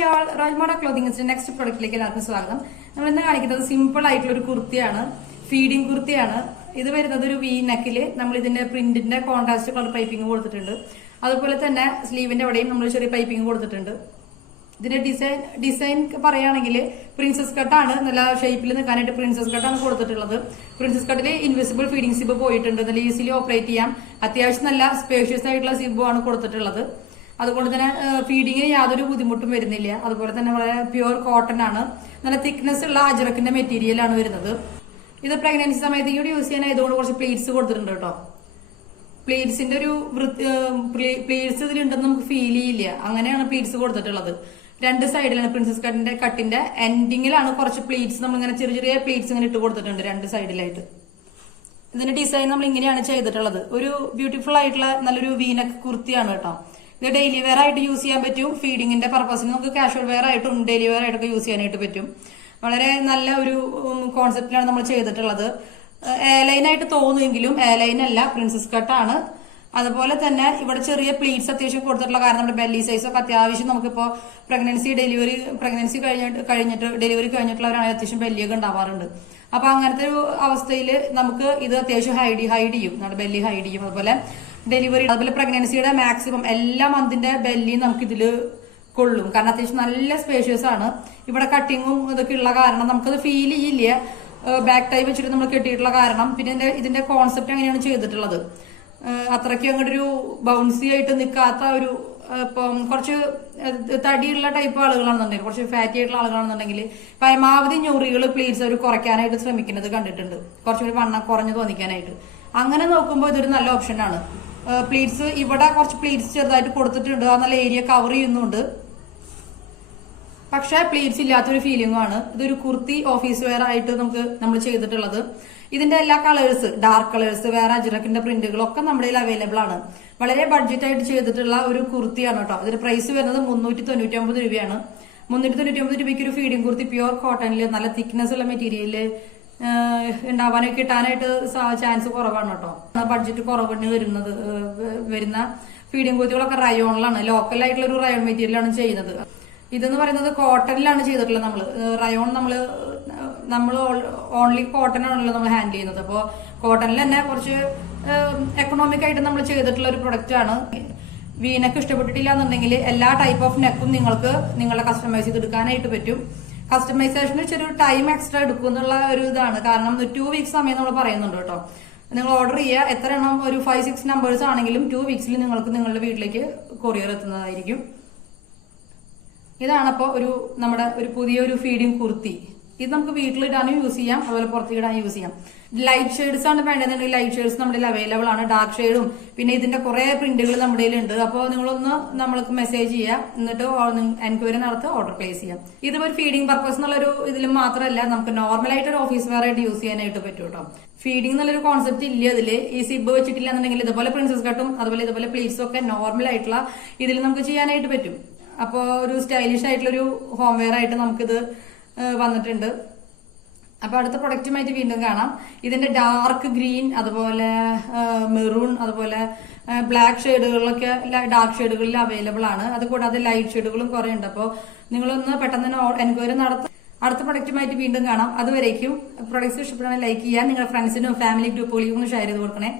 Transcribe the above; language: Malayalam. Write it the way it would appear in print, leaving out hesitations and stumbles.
ഹായ് ഓൾ, റോയ്മോഡ ക്ലോത്തിങ്സിന്റെ നെക്സ്റ്റ് പ്രൊഡക്റ്റിലേക്ക് എല്ലാവർക്കും സ്വാഗതം. നമ്മൾ ഇന്ന് കാണിക്കുന്നത് സിമ്പിൾ ആയിട്ടുള്ള ഒരു കുർത്തിയാണ്, ഫീഡിംഗ് കുർത്തിയാണ്. ഇത് വരുന്നത് ഒരു വി നെക്കില് നമ്മൾ ഇതിന്റെ പ്രിന്റിന്റെ കോൺട്രാസ്റ്റ് കളർ പൈപ്പിംഗ് കൊടുത്തിട്ടുണ്ട്. അതുപോലെ തന്നെ സ്ലീവിന്റെ അവിടെയും നമ്മൾ ചെറിയ പൈപ്പിംഗ് കൊടുത്തിട്ടുണ്ട്. ഇതിന്റെ ഡിസൈൻ പറയുകയാണെങ്കിൽ പ്രിൻസസ് കട്ടാണ്, നല്ല ഷേപ്പിൽ നിൽക്കാനായിട്ട് പ്രിൻസസ് കട്ടാണ് കൊടുത്തിട്ടുള്ളത്. പ്രിൻസസ് കട്ടില് ഇൻവിസിബിൾ ഫീഡിംഗ് സിബ് പോയിട്ടുണ്ട്, നല്ല ഈസിലി ഓപ്പറേറ്റ് ചെയ്യാം. അത്യാവശ്യം നല്ല സ്പേഷ്യസ് ആയിട്ടുള്ള സിബുമാണ് കൊടുത്തിട്ടുള്ളത്. അതുകൊണ്ട് തന്നെ ഫീഡിങ്ങിന് യാതൊരു ബുദ്ധിമുട്ടും വരുന്നില്ല. അതുപോലെ തന്നെ വളരെ പ്യുവർ കോട്ടൺ ആണ്, നല്ല തിക്നെസ് ഉള്ള അജറക്കിന്റെ മെറ്റീരിയൽ ആണ് വരുന്നത്. ഇത് പ്രഗ്നൻസി സമയത്ത് കൂടി യൂസ് ചെയ്യാനായതുകൊണ്ട് കുറച്ച് പ്ലീറ്റ്സ് കൊടുത്തിട്ടുണ്ട് കേട്ടോ. പ്ലീറ്റ്സിന്റെ ഒരു പ്ലീറ്റ്സ് ഇതിലുണ്ടെന്ന് നമുക്ക് ഫീൽ ചെയ്യില്ല, അങ്ങനെയാണ് പ്ലീറ്റ്സ് കൊടുത്തിട്ടുള്ളത്. രണ്ട് സൈഡിലാണ് പ്രിൻസസ് കട്ടിന്റെ എൻഡിങ്ങിലാണ് കുറച്ച് പ്ലീറ്റ്സ് നമ്മളിങ്ങനെ ചെറിയ ചെറിയ പ്ലീറ്റ്സ് ഇങ്ങനെ ഇട്ട് കൊടുത്തിട്ടുണ്ട് രണ്ട് സൈഡിലായിട്ട്. ഇതിന്റെ ഡിസൈൻ നമ്മൾ ഇങ്ങനെയാണ് ചെയ്തിട്ടുള്ളത്. ഒരു ബ്യൂട്ടിഫുൾ ആയിട്ടുള്ള നല്ലൊരു വീനക്ക് കുർത്തിയാണ് കേട്ടോ. ഇത് ഡെയിലി വെയർ ആയിട്ട് യൂസ് ചെയ്യാൻ പറ്റും. ഫീഡിങ്ങിന്റെ പർപ്പസിന് നമുക്ക് കാഷ്വൽ വെയർ ആയിട്ടും ഡെയിലി വെയർ ആയിട്ടൊക്കെ യൂസ് ചെയ്യാനായിട്ട് പറ്റും. വളരെ നല്ല ഒരു കോൺസെപ്റ്റിലാണ് നമ്മൾ ചെയ്തിട്ടുള്ളത്. എയർലൈൻ ആയിട്ട് തോന്നുമെങ്കിലും എയർലൈൻ അല്ല, പ്രിൻസസ് കട്ടാണ്. അതുപോലെ തന്നെ ഇവിടെ ചെറിയ പ്ലീറ്റ്സ് അത്യാവശ്യം കൊടുത്തിട്ടുള്ള കാരണം നമ്മുടെ ബെല്ലി സൈസ് ഒക്കെ അത്യാവശ്യം നമുക്കിപ്പോ പ്രഗ്നൻസി ഡെലിവറി കഴിഞ്ഞിട്ടുള്ളവരാണെങ്കിൽ അത്യാവശ്യം ബെല്ലിയൊക്കെ ഉണ്ടാവാറുണ്ട്. അപ്പൊ അങ്ങനത്തെ ഒരു അവസ്ഥയിൽ നമുക്ക് ഇത് അത്യാവശ്യം ഹൈഡ് ചെയ്യും, നമ്മുടെ ബെല്ലി ഹൈഡ് ചെയ്യും. അതുപോലെ ഡെലിവറി, അതുപോലെ പ്രഗ്നൻസിയുടെ മാക്സിമം എല്ലാ മന്തിന്റെ ബെല്ലി നമുക്ക് ഇതില് കൊള്ളും. കാരണം അത്യാവശ്യം നല്ല സ്പേഷ്യസ് ആണ്. ഇവിടെ കട്ടിങ്ങും ഇതൊക്കെ ഉള്ള കാരണം നമുക്കത് ഫീൽ ചെയ്യില്ല. ബാക്ക് ടൈ വെച്ചിട്ട് നമ്മൾ കെട്ടിയിട്ടുള്ള കാരണം. പിന്നെ ഇതിന്റെ കോൺസെപ്റ്റ് അങ്ങനെയാണ് ചെയ്തിട്ടുള്ളത്. അത്രയ്ക്ക് അങ്ങോട്ടൊരു ബൗൺസി ആയിട്ട് നിൽക്കാത്ത ഒരു, ഇപ്പം കുറച്ച് തടിയുള്ള ടൈപ്പ് ആളുകളാണെന്നുണ്ടെങ്കിൽ, കുറച്ച് ഫാറ്റി ആയിട്ടുള്ള ആളുകളാണെന്നുണ്ടെങ്കിൽ പരമാവധി ഞൊറികൾ പ്ലീറ്റ്സ് അവർ കുറയ്ക്കാനായിട്ട് ശ്രമിക്കുന്നത് കണ്ടിട്ടുണ്ട്, കുറച്ചുകൂടി വണ്ണം കുറഞ്ഞു തോന്നിക്കാനായിട്ട്. അങ്ങനെ നോക്കുമ്പോൾ ഇതൊരു നല്ല ഓപ്ഷനാണ്. പ്ലീറ്റ്സ് ഇവിടെ കുറച്ച് പ്ലീറ്റ്സ് ചെറുതായിട്ട് കൊടുത്തിട്ടുണ്ട്, ആ നല്ല ഏരിയ കവർ ചെയ്യുന്നുണ്ട്. പക്ഷെ പ്ലീറ്റ്സ് ഇല്ലാത്തൊരു ഫീലിംഗും ആണ്. ഇതൊരു കുർത്തി ഓഫീസ് വെയർ ആയിട്ട് നമ്മൾ ചെയ്തിട്ടുള്ളത്. ഇതിന്റെ എല്ലാ കളേഴ്സ്, ഡാർക്ക് കളേഴ്സ്, വേറെ അജ്രക്കിന്റെ പ്രിന്റുകളൊക്കെ നമ്മുടെ കയ്യിൽ അവൈലബിൾ ആണ്. വളരെ ബഡ്ജറ്റ് ആയിട്ട് ചെയ്തിട്ടുള്ള ഒരു കുർത്തിയാണ് കേട്ടോ. ഇതിന്റെ പ്രൈസ് വരുന്നത് 399 രൂപയാണ്. 399 രൂപയ്ക്ക് ഒരു ഫീഡിംഗ് കുർത്തി പ്യുവർ കോട്ടണില് നല്ല തിക്നെസ് ഉള്ള മെറ്റീരിയല് ഉണ്ടാവാനൊക്കെ കിട്ടാനായിട്ട് ചാൻസ് കുറവാണ് കേട്ടോ. ബഡ്ജറ്റ് കുറവിന് വരുന്ന ഫീഡിംഗ് കുർത്തികളൊക്കെ റയോണിലാണ്, ലോക്കൽ ആയിട്ടുള്ള ഒരു റയോൺ മെറ്റീരിയലാണ് ചെയ്യുന്നത്. ഇതെന്ന് പറയുന്നത് കോട്ടണിലാണ് ചെയ്തിട്ടുള്ളത്. റയോൺ നമ്മൾ ഓൺലി കോട്ടൺ ആണല്ലോ നമ്മൾ ഹാൻഡിൽ ചെയ്യുന്നത്. അപ്പോൾ കോട്ടണിൽ തന്നെ കുറച്ച് എക്കണോമിക് ആയിട്ട് നമ്മൾ ചെയ്തിട്ടുള്ള ഒരു പ്രൊഡക്റ്റ് ആണ്. വീനക്ക് ഇഷ്ടപ്പെട്ടിട്ടില്ല എന്നുണ്ടെങ്കിൽ എല്ലാ ടൈപ്പ് ഓഫ് നെക്കും നിങ്ങൾക്ക് നിങ്ങളെ കസ്റ്റമൈസ് ചെയ്തെടുക്കാനായിട്ട് പറ്റും. കസ്റ്റമൈസേഷന് ചെറിയൊരു ടൈം എക്സ്ട്രാ എടുക്കും എന്നുള്ള ഒരു ഇതാണ്. കാരണം 2 വീക്സ് സമയം നമ്മൾ പറയുന്നുണ്ട് കേട്ടോ. നിങ്ങൾ ഓർഡർ ചെയ്യുക, എത്ര എണ്ണം, ഒരു 5-6 നമ്പേഴ്സ് ആണെങ്കിലും 2 വീക്സിൽ നിങ്ങൾക്ക് നിങ്ങളുടെ വീട്ടിലേക്ക് കൊറിയർ എത്തുന്നതായിരിക്കും. ഇതാണപ്പോ നമ്മുടെ ഒരു പുതിയൊരു ഫീഡിംഗ് കുർത്തി. ഇത് നമുക്ക് വീട്ടിലിടാനും യൂസ് ചെയ്യാം, അതുപോലെ പുറത്തേക്കിടാനും യൂസ് ചെയ്യാം. ലൈറ്റ് ഷെയ്ഡ്സ് ആണ് വേണ്ടതെന്നുണ്ടെങ്കിൽ ലൈറ്റ് ഷെയ്ഡ്സ് നമ്മുടെ അവൈലബിൾ ആണ്. ഡാർക്ക് ഷെയ്ഡും പിന്നെ ഇതിന്റെ കുറെ പ്രിന്റുകൾ നമ്മുടെ ഉണ്ട്. അപ്പോൾ നിങ്ങളൊന്ന് നമ്മൾക്ക് മെസ്സേജ് ചെയ്യാം, എന്നിട്ട് എൻക്വയറി നടത്തി ഓർഡർ പ്ലേസ് ചെയ്യാം. ഇതൊരു ഫീഡിംഗ് പർപ്പസ് എന്നുള്ളൊരു ഇതിലും മാത്രമല്ല, നമുക്ക് നോർമലായിട്ട് ഒരു ഓഫീസ് വെയർ ആയിട്ട് യൂസ് ചെയ്യാനായിട്ട് പറ്റും കേട്ടോ. ഫീഡിംഗ് എന്നുള്ളൊരു കോൺസെപ്റ്റ് ഇല്ല ഇതില്. ഈ സിബ് വെച്ചിട്ടില്ല എന്നുണ്ടെങ്കിൽ ഇതുപോലെ പ്രിൻസസ് കട്ടും അതുപോലെ ഇതുപോലെ പ്ലീറ്റ്സും ഒക്കെ നോർമൽ ആയിട്ടുള്ള ഇതിൽ നമുക്ക് ചെയ്യാനായിട്ട് പറ്റും. അപ്പോൾ ഒരു സ്റ്റൈലിഷ് ആയിട്ടുള്ളൊരു ഹോം വെയർ ആയിട്ട് നമുക്കിത് വന്നിട്ടുണ്ട്. അപ്പൊ അടുത്ത പ്രൊഡക്റ്റുമായിട്ട് വീണ്ടും കാണാം. ഇതിന്റെ ഡാർക്ക് ഗ്രീൻ, അതുപോലെ മെറൂൺ, അതുപോലെ ബ്ലാക്ക് ഷെയ്ഡുകളിലൊക്കെ ഡാർക്ക് ഷെയ്ഡുകളിൽ അവൈലബിൾ ആണ്. അതുകൂടാതെ ലൈറ്റ് ഷെയ്ഡുകളും കുറെ ഉണ്ട്. അപ്പോൾ നിങ്ങളൊന്ന് പെട്ടെന്ന് തന്നെ എൻക്വയറി നടത്തും. അടുത്ത പ്രൊഡക്റ്റുമായിട്ട് വീണ്ടും കാണാം. അതുവരേക്കും പ്രൊഡക്ട്സ് ഇഷ്ടപ്പെടാൻ ലൈക്ക് ചെയ്യാൻ, നിങ്ങളുടെ ഫ്രണ്ട്സിനും ഫാമിലി ഗ്രൂപ്പുകളിലും ഒന്ന് ഷെയർ ചെയ്ത് കൊടുക്കണേ.